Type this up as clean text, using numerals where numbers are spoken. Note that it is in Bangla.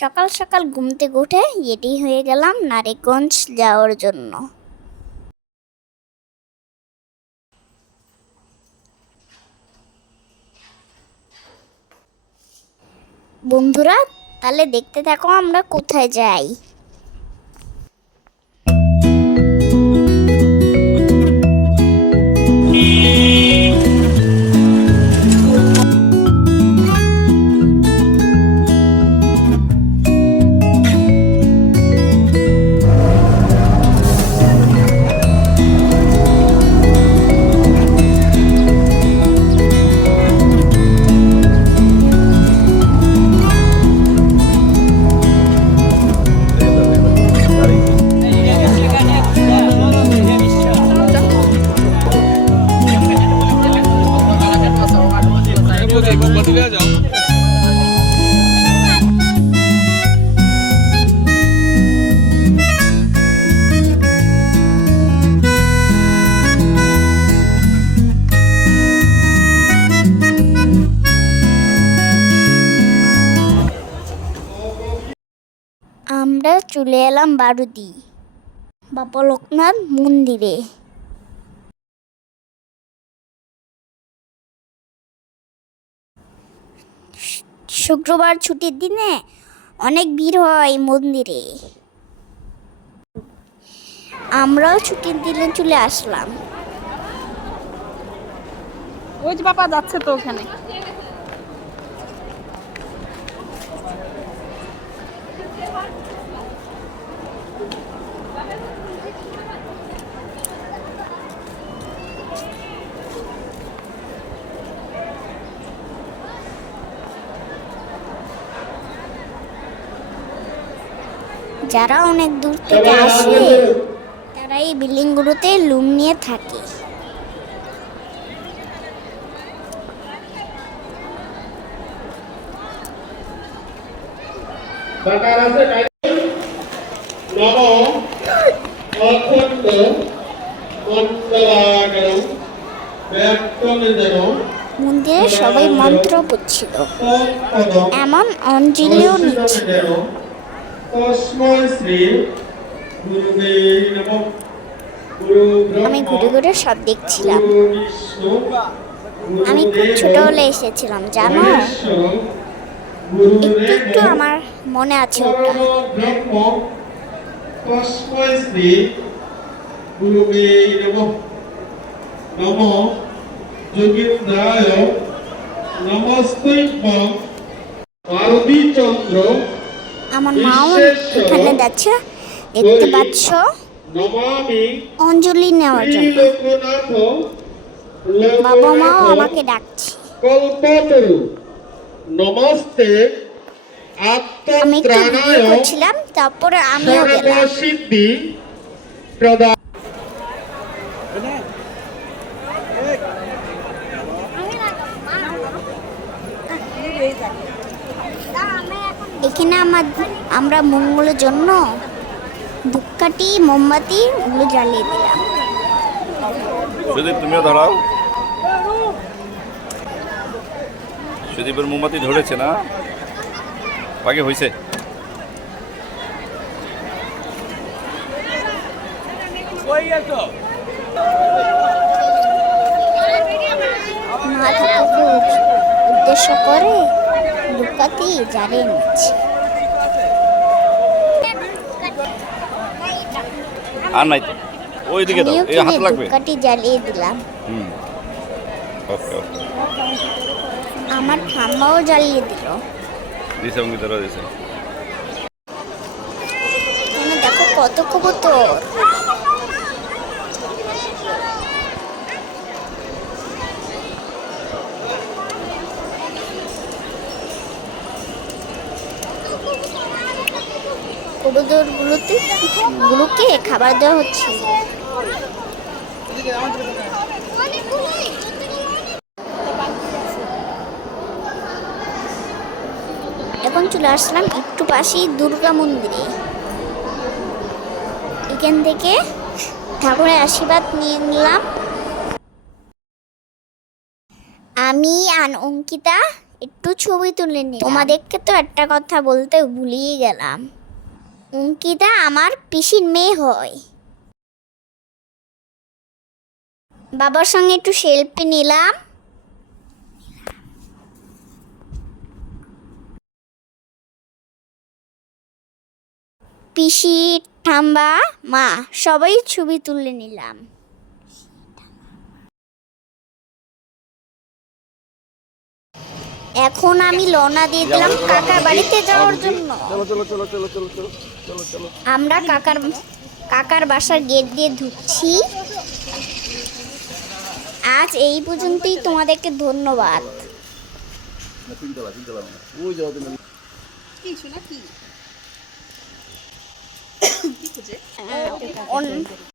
সকাল সকাল ঘুম থেকে উঠে রেডি হয়ে গেলাম নারায়ণগঞ্জ যাওয়ার জন্য। বন্ধুরা, তাহলে দেখতে থাকো আমরা কোথায় যাই। আমরা চলে এলাম বারুদি বাবা লোকনাথ মন্দিরে। শুক্রবার ছুটির দিনে অনেক ভিড় হয় মন্দিরে। আমরাও ছুটির দিনে চলে আসলাম। ওই যে বাবা যাচ্ছে তো ওখানে। যারা অনেক দূর থেকে আসে তারা এই বিল্ডিংগুলোতে রুম নিয়ে থাকে। মন্দিরে সবাই মন্ত্র পড়ছিল, এমন অঞ্জলিও নিচ্ছিল। আমি ঘুরে ঘুরে সব দেখছিলাম। আমি খুব ছোট হলে এসেছিলাম জানো, একটু একটু আমার মনে আছে ওটা। আমার মাও এখানে যাচ্ছে, দেখতে পাচ্ছ, অঞ্জলি নেওয়ার জন্য। বাবা মাও আমাকে ডাকছে। আমি একটু ভিডিও করছিলাম, তারপরে আমিও গেলাম। এখানে আমরা মঙ্গলের জন্য ধূপকাঠি মোমবাতি ওগুলো জ্বালিয়ে দিলাম। সুদীপ, তুমিও ধরাও। সুদীপের মোমবাতি ধরেছে না, বাকি হয়েছে। মাথাটাকে উদ্দেশ্য করে ধূপকাঠি জ্বালিয়ে নিচ্ছে। আর নাই তো, ওইদিকে দাও, এই হাত লাগবে। ধূপকাঠি জ্বালিয়ে দিলাম। ওকে ওকে। আমার ঠাম্মাও জ্বালিয়ে দিল। দিছে অঙ্গিতারা দিছে। এখানে দেখো কত কবুতর। কবুতরগুলোকে খাবার দেওয়া হচ্ছে। এখন চলে আসলাম একটু পাশেই দুর্গা মন্দিরে। এখান থেকে ঠাকুরের আশীর্বাদ নিয়ে নিলাম। আমি আর অঙ্কিতা একটু ছবি তুলে নি। তোমাদেরকে তো একটা কথা বলতে ভুলিয়ে গেলাম, অঙ্কিতা আমার পিসির মেয়ে হয়। বাবার সঙ্গে একটু সেলফি নিলাম। পিসি, ঠাম্বা, মা সবাই ছবি তুলে নিলাম। এখন আমি রওনা দিয়ে দিলাম কাকার বাড়িতে যাওয়ার জন্য। চলো চলো চলো চলো চলো চলো চলো চলো। আমরা কাকার বাসার গেট দিয়ে ঢুকছি। আজ এই পর্যন্তই, তোমাদেরকে ধন্যবাদ। ওই যাও তুমি। কি শোনা কি? কি খুঁজে?